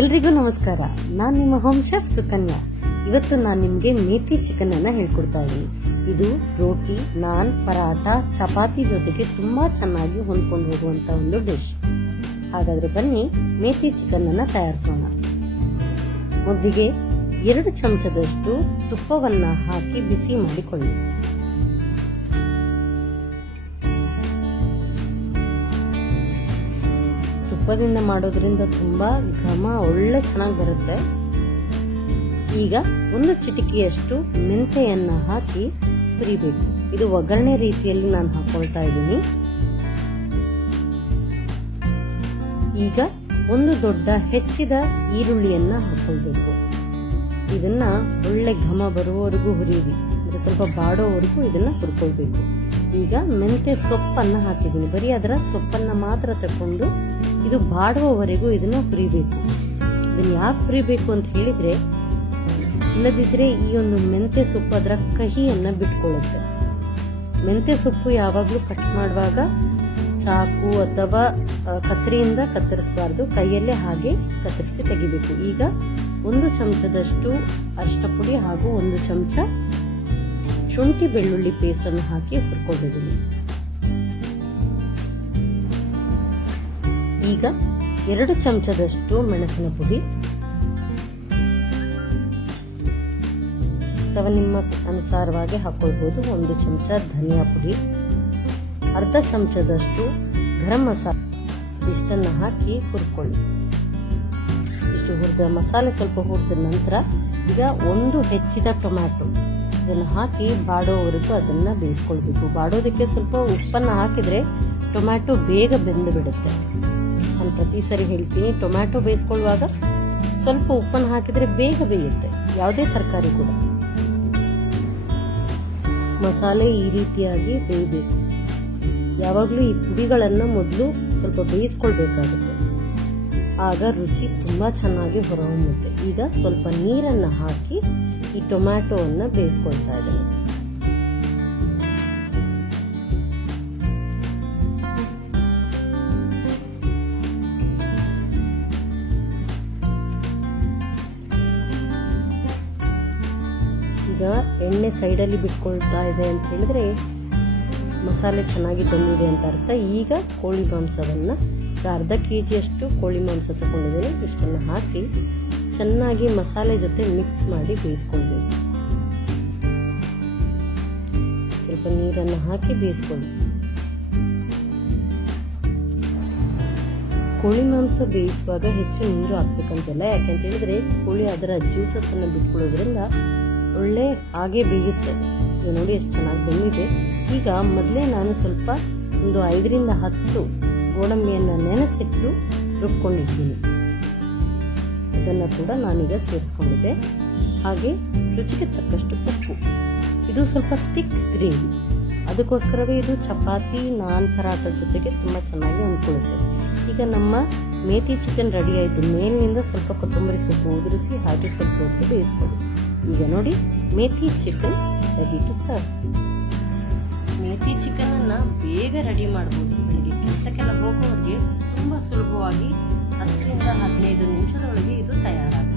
ಎಲ್ರಿಗೂ ನಮಸ್ಕಾರ. ನಾನು ನಿಮ್ಮ ಹೋಮ್ ಶೆಫ್ ಸುಕನ್ಯಾ. ಇವತ್ತು ನಾನು ನಿಮಗೆ ಮೇಥಿ ಚಿಕನ್ ಅನ್ನ ಹೇಳ್ಕೊಡ್ತಾ ಇದ್ದೀನಿ. ಇದು ರೋಟಿ, ನಾನ್, ಪರಾಟ, ಚಪಾತಿ ಜೊತೆಗೆ ತುಂಬಾ ಚೆನ್ನಾಗಿ ಹೊಂದ್ಕೊಂಡು ಹೋಗುವಂತ ಒಂದು ಡಿಶ್. ಹಾಗಾದ್ರೆ ಬನ್ನಿ ಮೇಥಿ ಚಿಕನ್ ಅನ್ನ ತಯಾರಿಸೋಣ. ಮೊದಲಿಗೆ 2 ಚಮಚದಷ್ಟು ತುಪ್ಪವನ್ನ ಹಾಕಿ ಬಿಸಿ ಮಾಡಿಕೊಳ್ಳಿ. ತುಪ್ಪದಿಂದ ಮಾಡೋದ್ರಿಂದ ತುಂಬಾ ಘಮ ಒಳ್ಳೆ ಚೆನ್ನಾಗಿ ಬರುತ್ತೆ. ಈಗ 1 ಚಿಟಿಕೆಯಷ್ಟು ಮೆಂತೆಯನ್ನ ಹಾಕಿ ಹುರಿಬೇಕು. ಇದು ಒಗ್ಗರಣೆ ರೀತಿಯಲ್ಲಿ ನಾನು ಹಾಕೊಳ್ತಾ ಇದ್ದೀನಿ. ಈಗ 1 ದೊಡ್ಡ ಹೆಚ್ಚಿದ ಈರುಳ್ಳಿಯನ್ನ ಹಾಕೊಳ್ಬೇಕು. ಇದನ್ನ ಒಳ್ಳೆ ಘಮ ಬರುವವರೆಗೂ ಹುರಿಯಿರಿ, ಅಂದ್ರೆ ಸ್ವಲ್ಪ ಬಾಡೋವರೆಗೂ ಇದನ್ನ ಹುರ್ಕೊಳ್ಬೇಕು. ಈಗ ಮೆಂತೆ ಸೊಪ್ಪನ್ನ ಹಾಕಿದ್ದೀನಿ. ಬರೀ ಅದರ ಸೊಪ್ಪನ್ನ ಮಾತ್ರ ತಕೊಂಡು ಇದು ಬಾಡುವವರೆಗೂ ಇದನ್ನ ಹುರಿಬೇಕು. ಇದನ್ನ ಯಾಕೆ ಹುರಿಬೇಕು ಅಂತ ಹೇಳಿದ್ರೆ, ಇಲ್ಲದಿದ್ರೆ ಈ ಒಂದು ಮೆಂತೆ ಸೊಪ್ಪು ಅದರ ಕಹಿಯನ್ನ ಬಿಟ್ಕೊಳ್ಳುತ್ತೆ. ಮೆಂತೆ ಸೊಪ್ಪು ಯಾವಾಗ್ಲೂ ಕಟ್ ಮಾಡುವಾಗ ಚಾಕು ಅಥವಾ ಕತ್ತರಿಯಿಂದ ಕತ್ತರಿಸಬಾರ್ದು, ಕೈಯಲ್ಲೇ ಹಾಗೆ ಕತ್ತರಿಸಿ ತೆಗಿಬೇಕು. ಈಗ 1 ಚಮಚದಷ್ಟು ಅರಿಶಿನ ಪುಡಿ ಹಾಗೂ 1 ಚಮಚ ಶುಂಠಿ ಬೆಳ್ಳುಳ್ಳಿ ಪೇಸ್ಟ್ ಅನ್ನು ಹಾಕಿ ಹುರ್ಕೊಂಡಿದ್ದೀನಿ. ಈಗ 2 ಚಮಚದಷ್ಟು ಮೆಣಸಿನ ಪುಡಿ ಅಥವಾ ನಿಮ್ಮ ಅನುಸಾರವಾಗಿ ಹಾಕೊಳ್ಬಹುದು. 1 ಚಮಚ ಧನಿಯಾ ಪುಡಿ, ಅರ್ಧ ಚಮಚದಷ್ಟು ಗರಂ ಮಸಾಲೆ, ಇಷ್ಟನ್ನ ಹಾಕಿ ಹುರ್ಕೊಳ್ಳಿ. ಇಷ್ಟು ಹುರಿದ ಮಸಾಲೆ ಸ್ವಲ್ಪ ಹುರಿದ ನಂತರ ಈಗ 1 ಹೆಚ್ಚಿದ ಟೊಮ್ಯಾಟೊ ಇದನ್ನು ಹಾಕಿ ಬಾಡೋವರೆಗೂ ಅದನ್ನ ಬೇಯಿಸ್ಕೊಳ್ಬೇಕು. ಬಾಡೋದಕ್ಕೆ ಸ್ವಲ್ಪ ಉಪ್ಪನ್ನ ಹಾಕಿದ್ರೆ ಟೊಮ್ಯಾಟೊ ಬೇಗ ಬೆಂದು ಬಿಡುತ್ತೆ. ನಾನು ಪ್ರತಿ ಸರಿ ಹೇಳ್ತೀನಿ, ಟೊಮ್ಯಾಟೊ ಬೇಯಿಸ್ಕೊಳ್ಳುವಾಗ ಸ್ವಲ್ಪ ಉಪ್ಪನ್ನು ಹಾಕಿದ್ರೆ ಬೇಗ ಬೇಯುತ್ತೆ, ಯಾವುದೇ ತರಕಾರಿ ಕೂಡ. ಮಸಾಲೆ ಈ ರೀತಿಯಾಗಿ ಬೇಯಬೇಕು. ಯಾವಾಗಲೂ ಈ ಪುಡಿಗಳನ್ನ ಮೊದಲು ಸ್ವಲ್ಪ ಬೇಯಿಸ್ಕೊಳ್ಬೇಕಾಗುತ್ತೆ, ಆಗ ರುಚಿ ತುಂಬಾ ಚೆನ್ನಾಗಿ ಹೊರಹೊಮ್ಮುತ್ತೆ. ಈಗ ಸ್ವಲ್ಪ ನೀರನ್ನ ಹಾಕಿ ಈ ಟೊಮ್ಯಾಟೊವನ್ನ ಬೇಯಿಸ್ಕೊಳ್ತಾ ಇದ್ದೀನಿ. ಈಗ ಎಣ್ಣೆ ಸೈಡಲ್ಲಿ ಬಿಟ್ಕೊಳ್ತಾ ಇದೆ ಅಂತ ಹೇಳಿದ್ರೆ ಮಸಾಲೆ ಚೆನ್ನಾಗಿ ಬಂದಿದೆ ಅಂತ ಅರ್ಥ. ಈಗ ಕೋಳಿ ಮಾಂಸವನ್ನ ಅರ್ಧ ಕೆಜಿಯಷ್ಟು ಕೋಳಿ ಮಾಂಸ ತಗೊಂಡಿದ್ದೇನೆ. ಇಷ್ಟನ್ನು ಹಾಕಿ ಚೆನ್ನಾಗಿ ಮಸಾಲೆ ಜೊತೆ ಮಿಕ್ಸ್ ಮಾಡಿ ಬೇಯಿಸ್ಕೊಳ್ಬೇಕು. ಸ್ವಲ್ಪ ನೀರನ್ನು ಹಾಕಿ ಬೇಯಿಸ್ಕೊಳ್ಳಿ. ಕೋಳಿ ಮಾಂಸ ಬೇಯಿಸುವಾಗ ಹೆಚ್ಚು ನೀರು ಹಾಕ್ಬೇಕಂತಿಲ್ಲ, ಯಾಕಂತ ಹೇಳಿದ್ರೆ ಕೋಳಿ ಅದರ ಜ್ಯೂಸಸ್ ಅನ್ನು ಬಿಟ್ಕೊಳ್ಳೋದ್ರಿಂದ ಒಳ್ಳೆ ಹಾಗೆ ಬೇಯುತ್ತೆ. ಇದು ನೋಡಿ ಎಷ್ಟು ಚೆನ್ನಾಗಿ ಬೆಂದಿದೆ. ಈಗ ಮೊದಲೇ ನಾನು ಸ್ವಲ್ಪ ಒಂದು 5 ರಿಂದ 10 ಗೋಡಂಬಿಯನ್ನ ನೆನೆಸಿಟ್ಟು ರುಬ್ಕೊಂಡಿದ್ದೀನಿ. ಇದನ್ನ ಕೂಡ ನಾನೀಗ ಸೇರಿಸ್ಕೊಂಡಿದ್ದೆ. ಹಾಗೆ ರುಚಿಗೆ ತಕ್ಕಷ್ಟು ಉಪ್ಪು. ಇದು ಸ್ವಲ್ಪ ಥಿಕ್ ಗ್ರೇವಿ, ಅದಕ್ಕೋಸ್ಕರವೇ ಇದು ಚಪಾತಿ, ನಾನ್, ಪರಾಟದ ಜೊತೆಗೆ ತುಂಬಾ ಚೆನ್ನಾಗಿ ಹೊಂದ್ಕೊಳ್ಳುತ್ತೆ. ಈಗ ನಮ್ಮ ಮೇಥಿ ಚಿಕನ್ ರೆಡಿ ಆಯಿತು. ಮೇಲಿನಿಂದ ಸ್ವಲ್ಪ ಕೊತ್ತಂಬರಿ ಸೊಪ್ಪು ಉದುರಿಸಿ ಹಾಗೆ ಸ್ವಲ್ಪ ಹೊತ್ತು ಬೇಯಿಸ್ಕೊಳ್ಳಿ. ಈಗ ನೋಡಿ, methi chicken ready to serve. Methi chicken ಅನ್ನ ಬೇಗ ರೆಡಿ ಮಾಡಬಹುದು. ಬೆಳಿಗ್ಗೆ ಕೆಲಸಕ್ಕೆಲ್ಲ ಹೋಗುವವರಿಗೆ ತುಂಬಾ ಸುಲಭವಾಗಿ 10 ರಿಂದ 15 ನಿಮಿಷದೊಳಗೆ ಇದು ತಯಾರಾಗುತ್ತೆ.